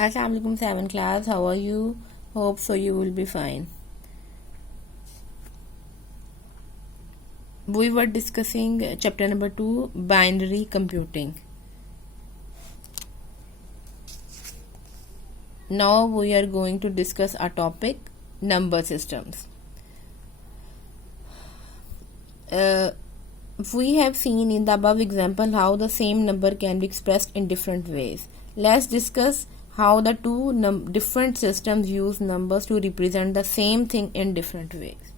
Assalamualaikum 7 class. How are you? Hope so you will be fine. We were discussing chapter number 2, binary computing. Now we are going to discuss a topic, number systems. We have seen in the above example how the same number can be expressed in different ways. Let's discuss how the two different systems use numbers to represent the same thing in different ways.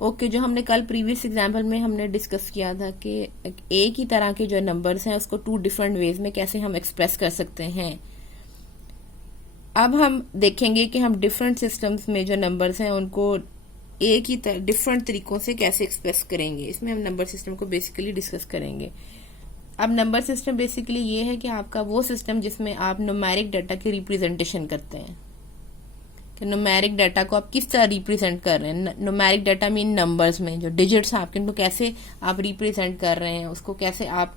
Okay जो हमने कल previous example में हमने discuss किया था कि एक ही तरह के जो नंबर्स हैं उसको टू डिफरेंट वेज में कैसे हम एक्सप्रेस कर सकते हैं। अब हम देखेंगे कि हम डिफरेंट सिस्टम्स में जो नंबर्स हैं उनको एक ही डिफरेंट तरीकों से कैसे एक्सप्रेस करेंगे। इसमें हम नंबर सिस्टम को बेसिकली डिस्कस करेंगे। अब नंबर सिस्टम बेसिकली ये है कि आपका वो सिस्टम जिसमें आप न्यूमेरिक डाटा की रिप्रेजेंटेशन करते हैं कि न्यूमेरिक डाटा को आप किस तरह रिप्रेजेंट कर रहे हैं। न्यूमेरिक डाटा मीन नंबर्स में जो डिजिट्स हैं आपके, उनको कैसे आप रिप्रेजेंट कर रहे हैं, उसको कैसे आप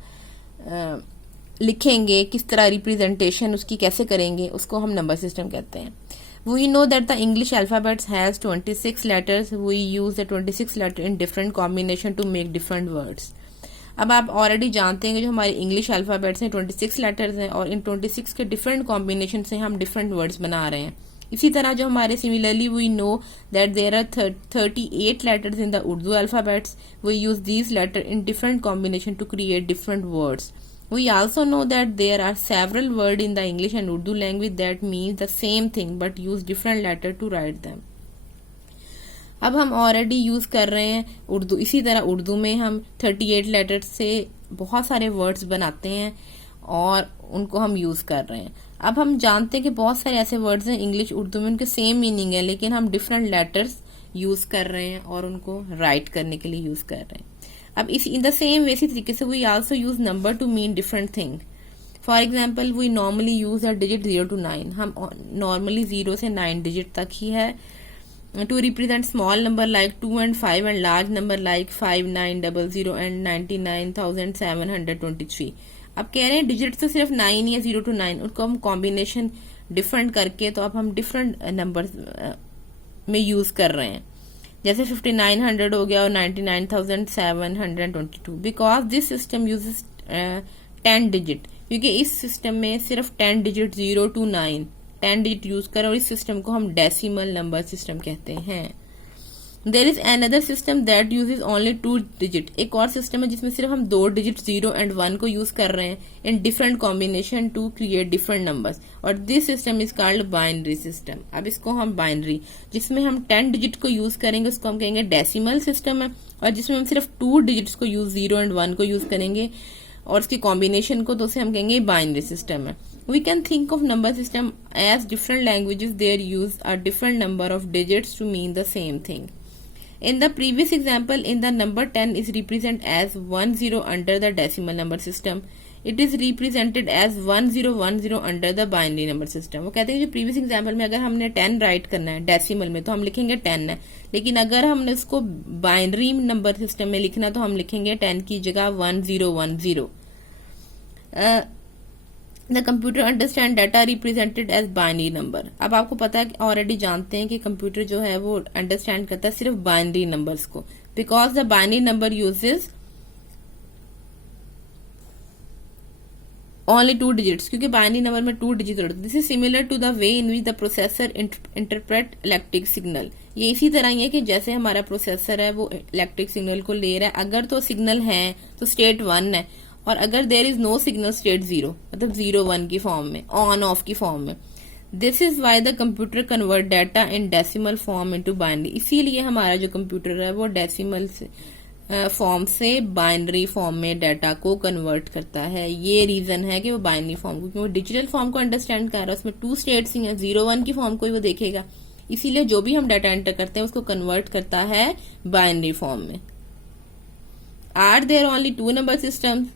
लिखेंगे, किस तरह रिप्रेजेंटेशन उसकी कैसे करेंगे, उसको हम नंबर सिस्टम कहते हैं। We know that the English alphabet has 26 letters. We use the 26 letter in different combination to make different words. अब आप ऑलरेडी जानते हैं कि जो हमारे इंग्लिश अल्फ़ाबेट्स हैं 26 लेटर्स हैं और इन 26 के डिफरेंट कॉम्बिनेशन से हम डिफरेंट वर्ड्स बना रहे हैं। इसी तरह जो हमारे similarly we know that there are 38 letters in the Urdu alphabets. We use these letter in different combination to create different words. We also know that there are several words in the English and Urdu language that means the same thing but use different letter to write them. अब हम already use कर रहे हैं उर्दू। इसी तरह उर्दू में हम 38 letters से बहुत सारे वर्ड्स बनाते हैं और उनको हम यूज कर रहे हैं। अब हम जानते हैं कि बहुत सारे ऐसे वर्ड्स हैं इंग्लिश उर्दू में, उनके सेम मीनिंग है लेकिन हम डिफरेंट लेटर्स यूज कर रहे हैं और उनको राइट करने के लिए यूज कर रहे हैं। अब इस इन द सेम वे इसी तरीके से we also use number to mean different thing. For example we normally use the digit 0 to 9। हम नॉर्मली 0 से 9 डिजिट तक ही है to represent small number like 2 and 5 and large number like 5900 and 99,723। अब कह रहे हैं डिजिट तो सिर्फ 9 ही है 0 to 9, उनको हम कॉम्बिनेशन डिफरेंट करके तो अब हम डिफरेंट नंबर में यूज कर रहे हैं। जैसे 5900 हो गया और 99,722 because this system uses 10 digit, क्योंकि इस सिस्टम में सिर्फ 10 डिजिट 0 to 9 10 डिजिट यूज करें और इस सिस्टम को हम डेसिमल नंबर सिस्टम कहते हैं। There is another system that uses only 2 digit. एक और सिस्टम है जिसमें सिर्फ हम 2 डिजिट 0 and 1 को यूज कर रहे हैं in different combination to create different numbers और this system is called binary system. अब इसको हम बाइनरी, जिसमें हम 10 डिजिट को यूज करेंगे उसको हम कहेंगे डेसिमल सिस्टम है, और जिसमें हम सिर्फ 2 डिजिट्स को यूज 0 and 1 को यूज करेंगे और उसकी कॉम्बिनेशन को तो उसे हम कहेंगे बाइनरी सिस्टम है। We can think of number system as different languages there use a different number of digits to mean the same thing. In the previous example, in the number 10 is represented as 10 under the decimal number system. It is represented as 1010 under the binary number system. वो कहते हैं जो previous example में अगर हमने 10 right करना है decimal में तो हम लिखेंगे 10 है, लेकिन अगर हमने उसको बाइनरी नंबर सिस्टम में लिखना तो हम लिखेंगे 10 की जगह 1010। The computer understand data represented as binary number. अब आपको पता है ऑलरेडी जानते हैं कि कंप्यूटर जो है वो अंडरस्टैंड करता है सिर्फ बाइनरी नंबर्स को, because the binary number uses only 2 digits, क्योंकि बाइनरी नंबर में 2 डिजिट होते हैं। This is similar to the way in which the processor interpret electric signal. ये इसी तरह ही है कि जैसे हमारा प्रोसेसर है वो इलेक्ट्रिक सिग्नल को ले रहा है, अगर तो सिग्नल है तो स्टेट 1 है और अगर there is no signal state 0, मतलब 0-1 की फॉर्म में, ऑन ऑफ की फॉर्म में। This is why the computer convert data in decimal form into binary. इसीलिए हमारा जो कंप्यूटर है वो डेसिमल फॉर्म से बाइनरी फॉर्म में डाटा को कन्वर्ट करता है। ये रीजन है कि वो बाइनरी फॉर्म, क्योंकि वो डिजिटल फॉर्म को अंडरस्टैंड कर रहा है, उसमें 2 स्टेट्स ही हैं, 0-1 की फॉर्म को ही वो देखेगा, इसीलिए जो भी हम डाटा एंटर करते हैं उसको कन्वर्ट करता है बाइनरी फॉर्म में। Are there only 2 number systems?